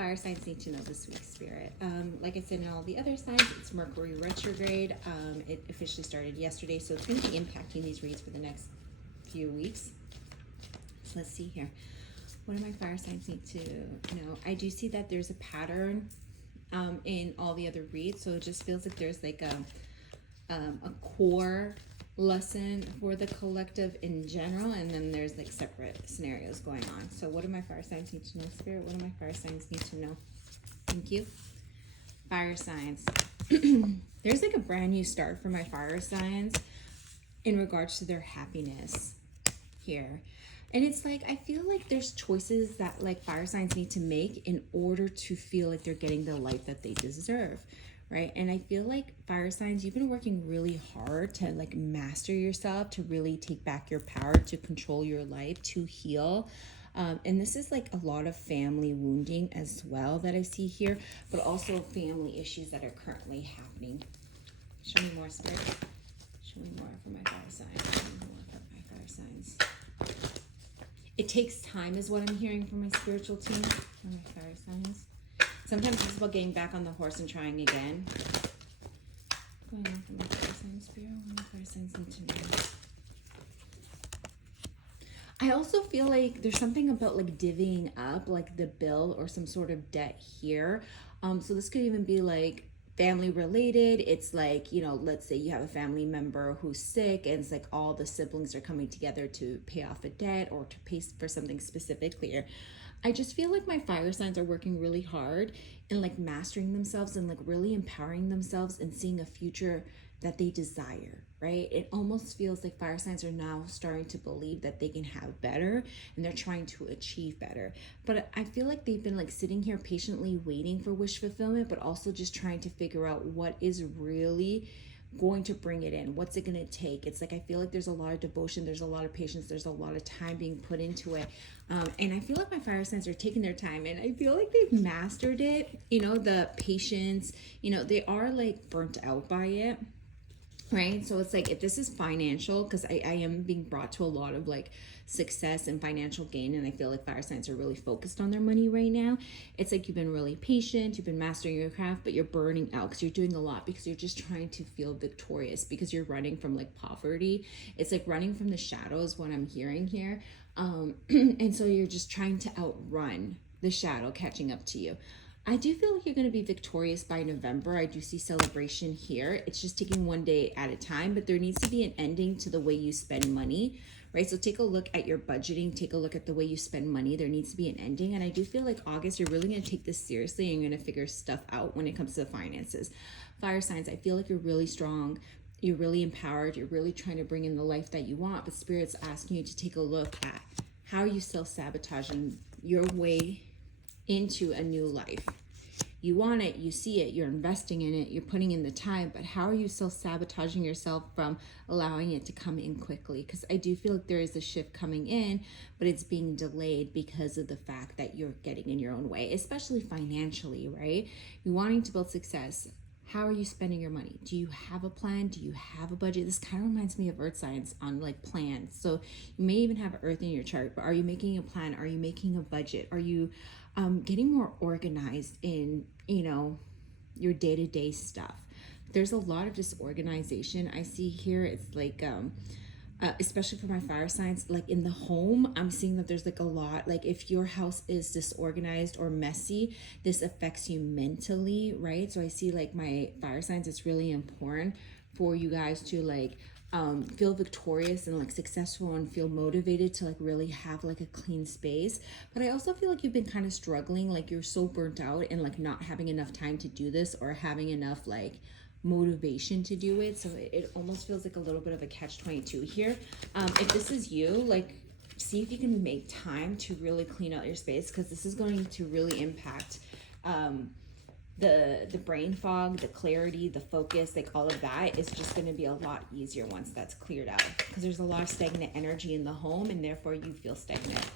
fire signs need to know this week, Spirit? Like I said, in all the other signs, it's Mercury retrograde. It officially started yesterday, so it's going to be impacting these reads for the next few weeks. So let's see here. What do my fire signs need to know? I do see that there's a pattern in all the other reads, so it just feels like there's like a core lesson for the collective in general, and then there's like separate scenarios going on. So what do my fire signs need to know, Spirit? What do my fire signs need to know? Thank you. Fire signs. There's like a brand new start for my fire signs in regards to their happiness here. And it's like, I feel like there's choices that like fire signs need to make in order to feel like they're getting the life that they deserve, right? And I feel like fire signs, you've been working really hard to like master yourself, to really take back your power, to control your life, to heal. And this is like a lot of family wounding as well that I see here, but also family issues that are currently happening. Show me more, Spirit. Show me more for my fire signs. Show me more for my fire signs. It takes time is what I'm hearing from my spiritual team, from my fire signs. Sometimes it's about getting back on the horse and trying again. What's going on for my fire signs, Spirit? What do my fire signs need to know? I also feel like there's something about like divvying up like the bill or some sort of debt here. So this could even be like family related. It's like, you know, let's say you have a family member who's sick and it's like all the siblings are coming together to pay off a debt or to pay for something specific here. I just feel like my fire signs are working really hard and like mastering themselves and like really empowering themselves and seeing a future that they desire, right? It almost feels like fire signs are now starting to believe that they can have better and they're trying to achieve better. But I feel like they've been like sitting here patiently waiting for wish fulfillment, but also just trying to figure out what is really going to bring it in. What's it going to take? It's like I feel like there's a lot of devotion, there's a lot of patience, there's a lot of time being put into it. And I feel like my fire signs are taking their time and I feel like they've mastered it. You know, the patience, you know, they are like burnt out by it. Right? So it's like if this is financial, because I am being brought to a lot of like success and financial gain, and I feel like fire signs are really focused on their money right now. It's like you've been really patient, you've been mastering your craft, but you're burning out because you're doing a lot because you're just trying to feel victorious because you're running from like poverty. It's like running from the shadows, what I'm hearing here. And so you're just trying to outrun the shadow catching up to you. I do feel like you're going to be victorious by November. I do see celebration here. It's just taking one day at a time, but there needs to be an ending to the way you spend money, right? So take a look at your budgeting, take a look at the way you spend money. There needs to be an ending. And I do feel like August, you're really going to take this seriously and you're going to figure stuff out when it comes to the finances. Fire signs, I feel like you're really strong. You're really empowered. You're really trying to bring in the life that you want, but Spirit's asking you to take a look at how are you self-sabotaging your way into a new life. You want it, you see it, you're investing in it, you're putting in the time, but how are you self-sabotaging yourself from allowing it to come in quickly? Because I do feel like there is a shift coming in, but it's being delayed because of the fact that you're getting in your own way, especially financially, right? You're wanting to build success. How are you spending your money? Do you have a plan? Do you have a budget? This kind of reminds me of earth signs on like plans. So you may even have earth in your chart, but are you making a plan? Are you making a budget? Are you getting more organized in, you know, your day-to-day stuff? There's a lot of disorganization I see here. It's like especially for my fire signs, like in the home, I'm seeing that there's like a lot, like if your house is disorganized or messy, this affects you mentally, right? So I see like my fire signs, it's really important for you guys to like feel victorious and like successful and feel motivated to like really have like a clean space. But I also feel like you've been kind of struggling, like you're so burnt out and like not having enough time to do this or having enough like motivation to do it. So it almost feels like a little bit of a catch-22 here. If this is you, like see if you can make time to really clean out your space, because this is going to really impact the brain fog, the clarity, the focus, like all of that is just going to be a lot easier once that's cleared out, because there's a lot of stagnant energy in the home and therefore you feel stagnant.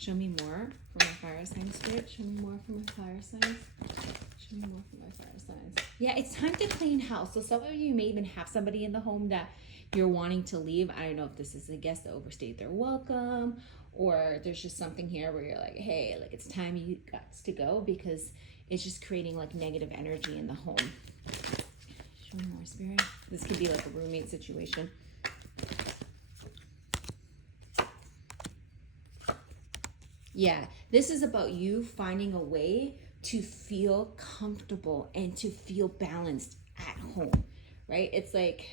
Show me more for my fire sign spirit. Show me more for my fire signs. Show me more for my fire signs. Yeah, it's time to clean house. So some of you may even have somebody in the home that you're wanting to leave. I don't know if this is a guest that overstayed their welcome, or there's just something here where you're like, hey, like it's time you guys to go, because it's just creating like negative energy in the home. Show me more, spirit. This could be like a roommate situation. Yeah, this is about you finding a way to feel comfortable and to feel balanced at home, right? It's like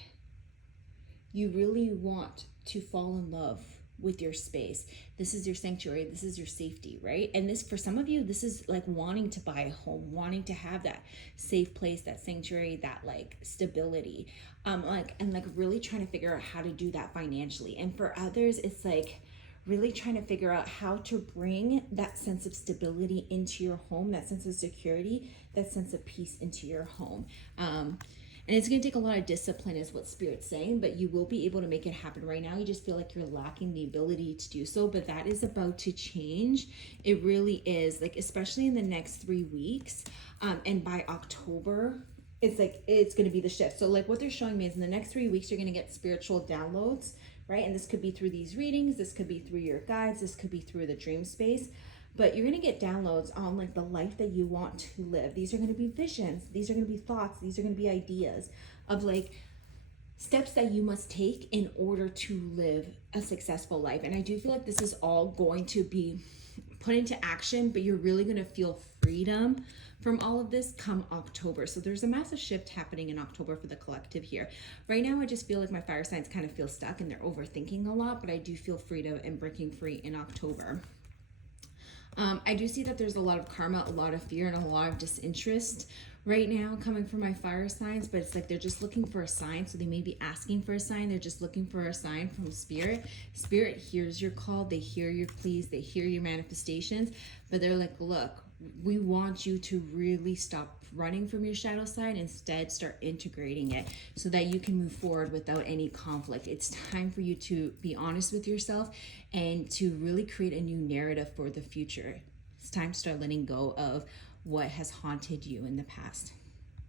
you really want to fall in love with your space. This is your sanctuary. This is your safety, right? And this, for some of you, this is like wanting to buy a home, wanting to have that safe place, that sanctuary, that like stability, and really trying to figure out how to do that financially. And for others, it's like really trying to figure out how to bring that sense of stability into your home, that sense of security, that sense of peace into your home. And it's going to take a lot of discipline is what Spirit's saying, but you will be able to make it happen. Right now, you just feel like you're lacking the ability to do so, but that is about to change. It really is, like, especially in the next 3 weeks. And by October, it's like, it's going to be the shift. So like what they're showing me is in the next 3 weeks, you're going to get spiritual downloads, right? And this could be through these readings. This could be through your guides. This could be through the dream space. But you're going to get downloads on like the life that you want to live. These are going to be visions. These are going to be thoughts. These are going to be ideas of like steps that you must take in order to live a successful life. And I do feel like this is all going to be put into action, but you're really going to feel freedom from all of this come October. So there's a massive shift happening in October for the collective here. Right now, I just feel like my fire signs kind of feel stuck and they're overthinking a lot, but I do feel freedom and breaking free in October. I do see that there's a lot of karma, a lot of fear, and a lot of disinterest right now coming from my fire signs, but it's like they're just looking for a sign. So they may be asking for a sign. They're just looking for a sign from Spirit. Spirit hears your call. They hear your pleas. They hear your manifestations, but they're like, look, we want you to really stop running from your shadow side, instead start integrating it so that you can move forward without any conflict. It's time for you to be honest with yourself and to really create a new narrative for the future. It's time to start letting go of what has haunted you in the past.